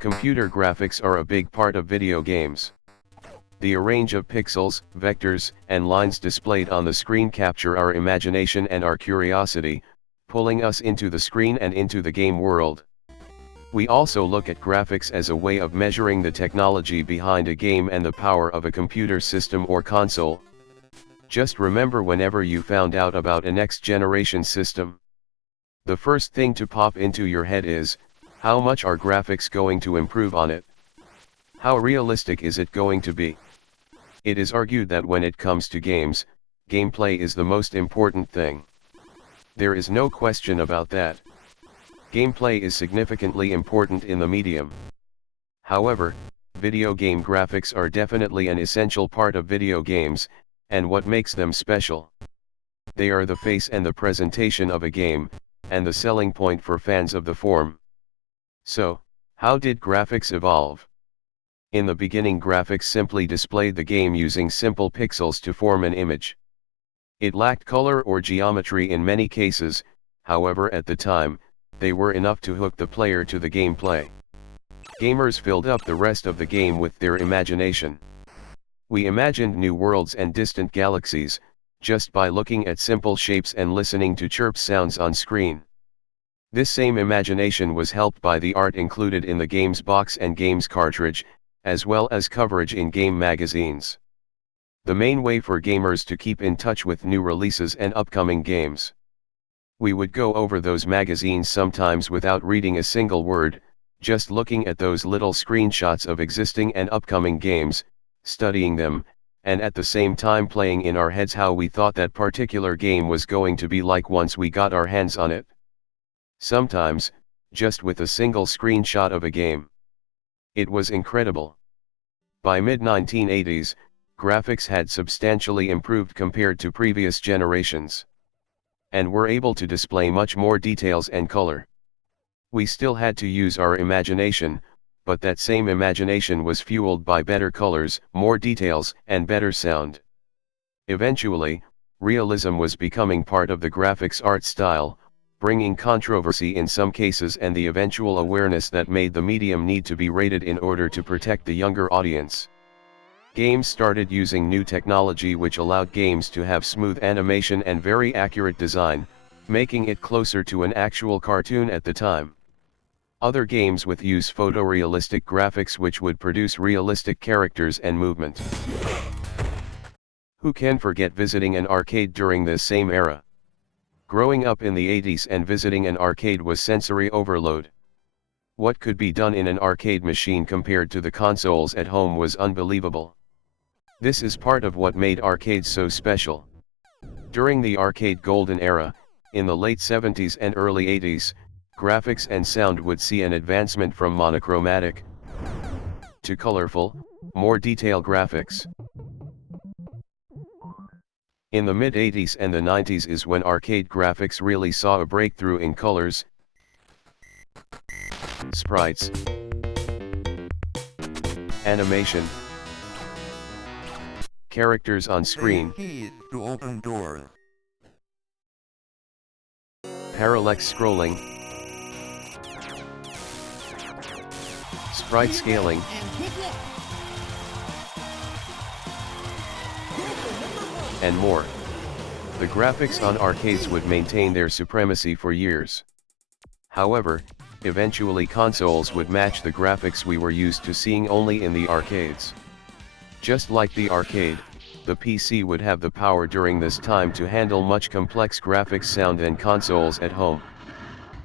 Computer graphics are a big part of video games. The range of pixels, vectors, and lines displayed on the screen capture our imagination and our curiosity, pulling us into the screen and into the game world. We also look at graphics as a way of measuring the technology behind a game and the power of a computer system or console. Just remember whenever you found out about a next-generation system. The first thing to pop into your head is, how much are graphics going to improve on it? How realistic is it going to be? It is argued that when it comes to games, gameplay is the most important thing. There is no question about that. Gameplay is significantly important in the medium. However, video game graphics are definitely an essential part of video games, and what makes them special. They are the face and the presentation of a game, and the selling point for fans of the form. So, how did graphics evolve? In the beginning, graphics simply displayed the game using simple pixels to form an image. It lacked color or geometry in many cases, however at the time, they were enough to hook the player to the gameplay. Gamers filled up the rest of the game with their imagination. We imagined new worlds and distant galaxies, just by looking at simple shapes and listening to chirp sounds on screen. This same imagination was helped by the art included in the game's box and game's cartridge, as well as coverage in game magazines. The main way for gamers to keep in touch with new releases and upcoming games. We would go over those magazines sometimes without reading a single word, just looking at those little screenshots of existing and upcoming games, studying them, and at the same time playing in our heads how we thought that particular game was going to be like once we got our hands on it. Sometimes, just with a single screenshot of a game. It was incredible. By mid-1980s, graphics had substantially improved compared to previous generations. And were able to display much more details and color. We still had to use our imagination, but that same imagination was fueled by better colors, more details, and better sound. Eventually, realism was becoming part of the graphics art style, bringing controversy in some cases and the eventual awareness that made the medium need to be rated in order to protect the younger audience. Games started using new technology which allowed games to have smooth animation and very accurate design, making it closer to an actual cartoon at the time. Other games with use photorealistic graphics which would produce realistic characters and movement. Who can forget visiting an arcade during this same era? Growing up in the 80s and visiting an arcade was sensory overload. What could be done in an arcade machine compared to the consoles at home was unbelievable. This is part of what made arcades so special. During the arcade golden era, in the late 70s and early 80s, graphics and sound would see an advancement from monochromatic to colorful, more detailed graphics. In the mid-80s and the 90s is when arcade graphics really saw a breakthrough in colors, sprites, animation, characters on screen, to open door. parallax scrolling, sprite scaling, and more. The graphics on arcades would maintain their supremacy for years. However, eventually consoles would match the graphics we were used to seeing only in the arcades. Just like the arcade, the PC would have the power during this time to handle much complex graphics sound than consoles at home.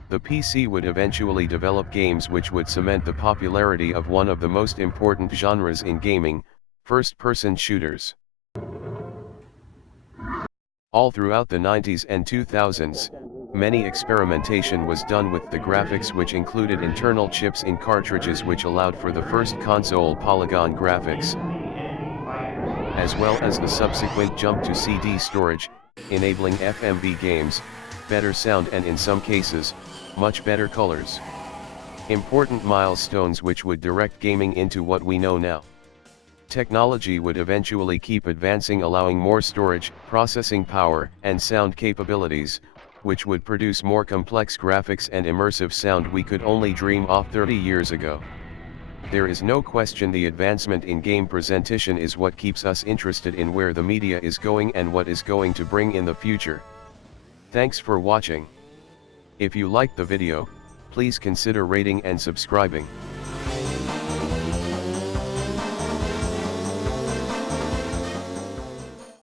The PC would eventually develop games which would cement the popularity of one of the most important genres in gaming, first-person shooters. All throughout the 90s and 2000s, many experimentation was done with the graphics which included internal chips in cartridges which allowed for the first console polygon graphics, as well as the subsequent jump to CD storage, enabling FMV games, better sound and in some cases, much better colors. Important milestones which would direct gaming into what we know now. Technology would eventually keep advancing, allowing more storage, processing power, and sound capabilities, which would produce more complex graphics and immersive sound we could only dream of 30 years ago. There is no question the advancement in game presentation is what keeps us interested in where the media is going and what is going to bring in the future. Thanks for watching. If you liked the video, please consider rating and subscribing.